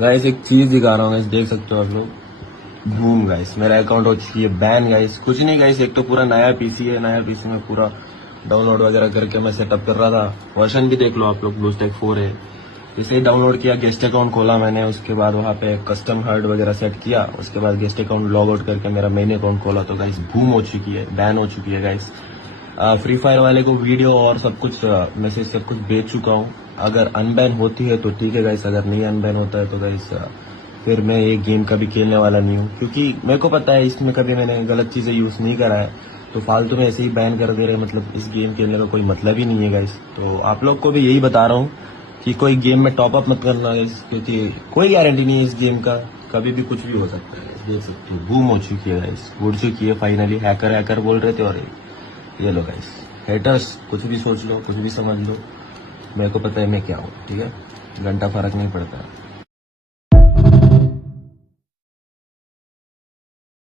Guys एक चीज दिखा रहा हूँ गाइस, देख सकते हो आप लोग। बूम गाइस, मेरा अकाउंट हो चुकी है बैन गाइस। कुछ नहीं गाइस, एक तो पूरा नया पीसी है, नया पीसी में पूरा डाउनलोड वगैरह करके मैं सेटअप कर रहा था। वर्जन भी देख लो आप लोग, ब्लूस्टैक 4 है। इसे ही डाउनलोड किया, गेस्ट अकाउंट खोला मैंने, उसके बाद वहाँ पे कस्टम हर्ड वगैरह सेट किया, उसके बाद गेस्ट अकाउंट लॉग आउट करके मेरा मेन अकाउंट खोला तो गाइस बूम हो चुकी है, बैन हो चुकी है गाइस। फ्री फायर वाले को वीडियो और सब कुछ मैसेज सब कुछ भेज चुका हूँ। अगर अनबैन होती है तो ठीक है गाइस, अगर नहीं अनबैन होता है तो गाइस फिर मैं ये गेम कभी खेलने वाला नहीं हूँ, क्योंकि मेरे को पता है इसमें कभी मैंने गलत चीजें यूज नहीं करा है। तो फालतू में ऐसे ही बैन कर दे रहे, मतलब इस गेम खेलने का कोई मतलब ही नहीं है गाइस। तो आप लोग को भी यही बता रहा हूँ कि कोई गेम में टॉप अप मत करना गाइस, क्योंकि कोई गारंटी नहीं है इस गेम का, कभी भी कुछ भी हो सकता है। देख सकते हो बूम हो चुकी है गाइस, उड़ चुकी है फाइनली। हैकर हैकर बोल रहे थे और ये लो गाइस, हेटर्स कुछ भी सोच लो, कुछ भी समझ लो, मेरे को पता है मैं क्या हूँ, ठीक है। घंटा फर्क नहीं पड़ता।